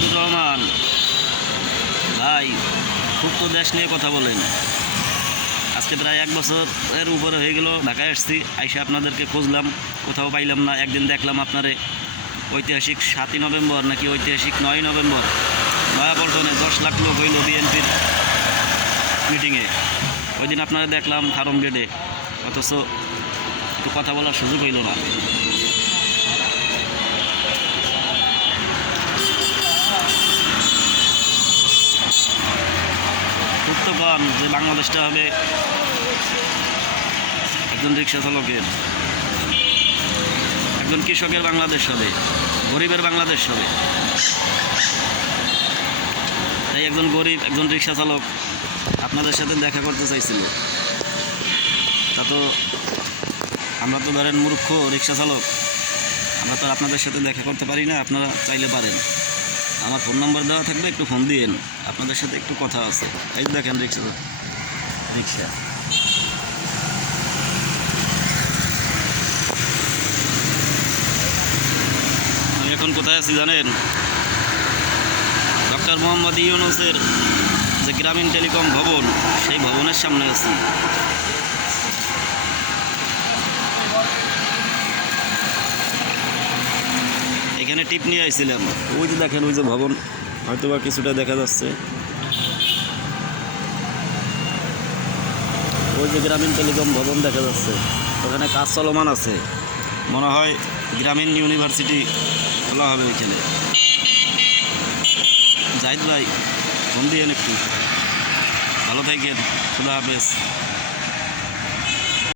মাসুদুর রহমান ভাই, খুব তো দেশ নিয়ে কথা বলেন। আজকে প্রায় 1 বছরের উপরে হয়ে গেল ঢাকায় আসছি, আইসা আপনাদেরকে খুঁজলাম, কোথাও পাইলাম না। একদিন দেখলাম আপনারে ঐতিহাসিক 7ই নভেম্বর নাকি ঐতিহাসিক 9ই নভেম্বর নয়াপল্টনে 10 লাখ লোক হইল বিএনপির মিটিংয়ে। ওই দিন আপনারা দেখলাম ফার্ম গেটে, অথচ একটু কথা বলার সুযোগ হইল না। উত্তরণ যে বাংলাদেশটা হবে একজন রিক্সা চালকের, একজন কৃষকের বাংলাদেশ হবে, গরিবের বাংলাদেশ হবে। তাই একজন গরিব, একজন রিক্সা চালক আপনাদের সাথে দেখা করতে চাইছিল। তা তো আমরা তো ধরেন মূর্খ রিক্সা চালক, আমরা তো আপনাদের সাথে দেখা করতে পারি না। আপনারা চাইলে পারেন, আমার ফোন নাম্বার দেওয়া থাকবে, একটু ফোন দিয়েন, আপনাদের সাথে একটু কথা আছে। এই দেখেন রিক্সা রিক্সা আমি এখন কোথায় আছি জানেন? ডক্টর মোহাম্মদ ইউনূসের যে গ্রামীণ টেলিকম ভবন, সেই ভবনের সামনে আছি। এখানে টিপ নিয়ে আইছিলাম। ওই যে দেখেন, ওই যে ভবন, হয়তো বা কিছুটা দেখা যাচ্ছে। ওই যে গ্রামীণ টেলিকম ভবন দেখা যাচ্ছে, ওখানে কাজ চলমান আছে। মনে হয় গ্রামীণ ইউনিভার্সিটি খোলা হবে ওইখানে। জাহিদ ভাই, ফোন দিয়েন একটু। ভালো থাকেন, খুদা হাফেজ।